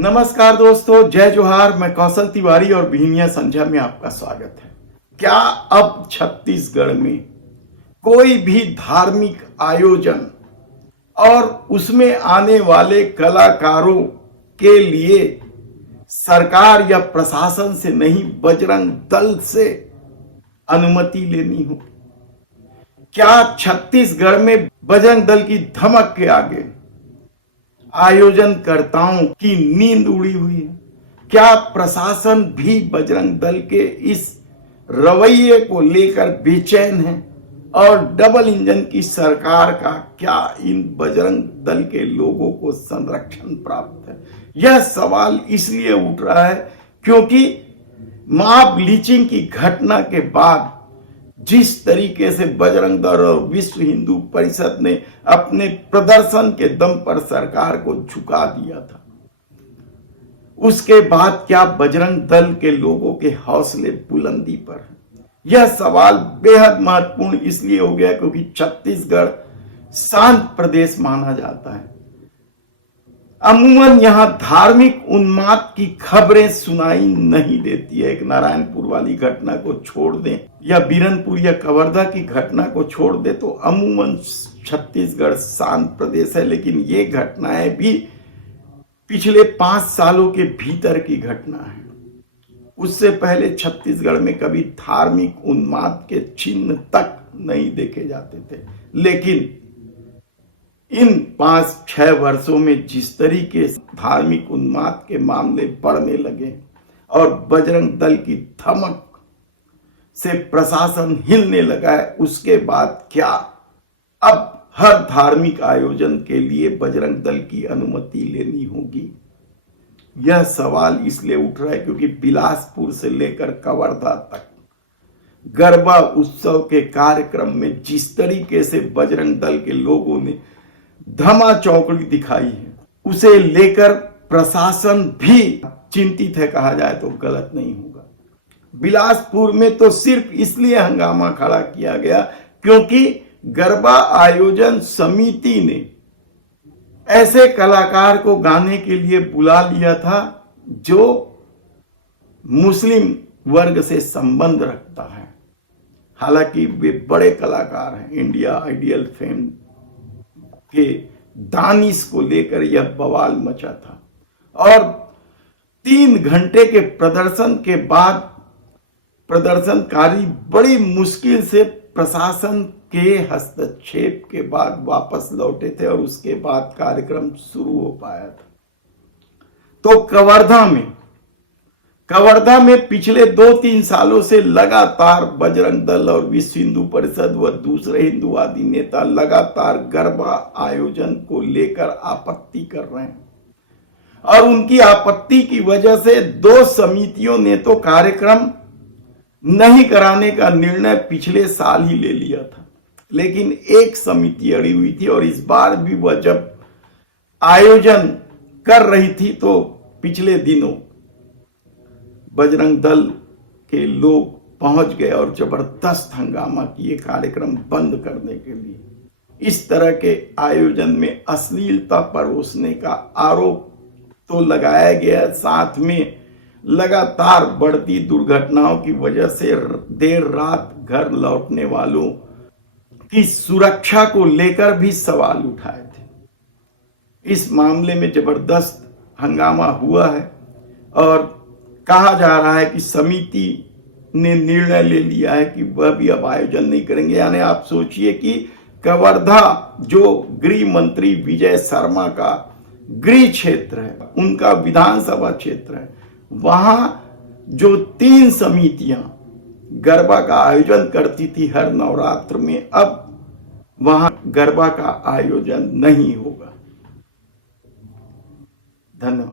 नमस्कार दोस्तों, जय जोहार। मैं कौशल तिवारी और बिहनिया संध्या में आपका स्वागत है। क्या अब छत्तीसगढ़ में कोई भी धार्मिक आयोजन और उसमें आने वाले कलाकारों के लिए सरकार या प्रशासन से नहीं, बजरंग दल से अनुमति लेनी हो? क्या छत्तीसगढ़ में बजरंग दल की धमक के आगे आयोजनकर्ताओं की नींद उड़ी हुई है? क्या प्रशासन भी बजरंग दल के इस रवैये को लेकर बेचैन है? और डबल इंजन की सरकार का क्या इन बजरंग दल के लोगों को संरक्षण प्राप्त है? यह सवाल इसलिए उठ रहा है क्योंकि मॉब लिंचिंग की घटना के बाद जिस तरीके से बजरंग दल और विश्व हिंदू परिषद ने अपने प्रदर्शन के दम पर सरकार को झुका दिया था, उसके बाद क्या बजरंग दल के लोगों के हौसले बुलंदी पर हैं? यह सवाल बेहद महत्वपूर्ण इसलिए हो गया क्योंकि छत्तीसगढ़ शांत प्रदेश माना जाता है। अमूमन यहां धार्मिक उन्माद की खबरें सुनाई नहीं देती है। एक नारायणपुर वाली घटना को छोड़ दें या बीरनपुर या कवर्धा की घटना को छोड़ दें तो अमूमन छत्तीसगढ़ शांत प्रदेश है। लेकिन ये घटनाएं भी पिछले 5 सालों के भीतर की घटना है। उससे पहले छत्तीसगढ़ में कभी धार्मिक उन्माद के चिन्ह तक नहीं देखे जाते थे। लेकिन इन 5-6 वर्षों में जिस तरीके से धार्मिक उन्माद के मामले बढ़ने लगे और बजरंग दल की धमक से प्रशासन हिलने लगा है, उसके बाद क्या अब हर धार्मिक आयोजन के लिए बजरंग दल की अनुमति लेनी होगी? यह सवाल इसलिए उठ रहा है क्योंकि बिलासपुर से लेकर कवर्धा तक गरबा उत्सव के कार्यक्रम में जिस तरीके से बजरंग दल के लोगों ने धमा चौकड़ी दिखाई है, उसे लेकर प्रशासन भी चिंतित है, कहा जाए तो गलत नहीं होगा। बिलासपुर में तो सिर्फ इसलिए हंगामा खड़ा किया गया क्योंकि गरबा आयोजन समिति ने ऐसे कलाकार को गाने के लिए बुला लिया था जो मुस्लिम वर्ग से संबंध रखता है। हालांकि वे बड़े कलाकार हैं। इंडिया आइडियल फेम के दानिश को लेकर यह बवाल मचा था और 3 घंटे के प्रदर्शन के बाद प्रदर्शनकारी बड़ी मुश्किल से प्रशासन के हस्तक्षेप के बाद वापस लौटे थे और उसके बाद कार्यक्रम शुरू हो पाया था। तो कवर्धा में पिछले 2-3 सालों से लगातार बजरंग दल और विश्व हिंदू परिषद व दूसरे हिंदूवादी नेता लगातार गरबा आयोजन को लेकर आपत्ति कर रहे हैं और उनकी आपत्ति की वजह से 2 समितियों ने तो कार्यक्रम नहीं कराने का निर्णय पिछले साल ही ले लिया था। लेकिन एक समिति अड़ी हुई थी और इस बार भी वह जब आयोजन कर रही थी तो पिछले दिनों बजरंग दल के लोग पहुंच गए और जबरदस्त हंगामा किए कार्यक्रम बंद करने के लिए। इस तरह के आयोजन में अश्लीलता परोसने का आरोप तो लगाया गया, साथ में लगातार बढ़ती दुर्घटनाओं की वजह से देर रात घर लौटने वालों की सुरक्षा को लेकर भी सवाल उठाए थे। इस मामले में जबरदस्त हंगामा हुआ है और कहा जा रहा है कि समिति ने निर्णय ले लिया है कि वह भी अब आयोजन नहीं करेंगे। यानी आप सोचिए कि कवर्धा जो गृह मंत्री विजय शर्मा का गृह क्षेत्र है, उनका विधानसभा क्षेत्र है, वहां जो 3 समितियां गरबा का आयोजन करती थी हर नवरात्र में, अब वहां गरबा का आयोजन नहीं होगा। धन्यवाद।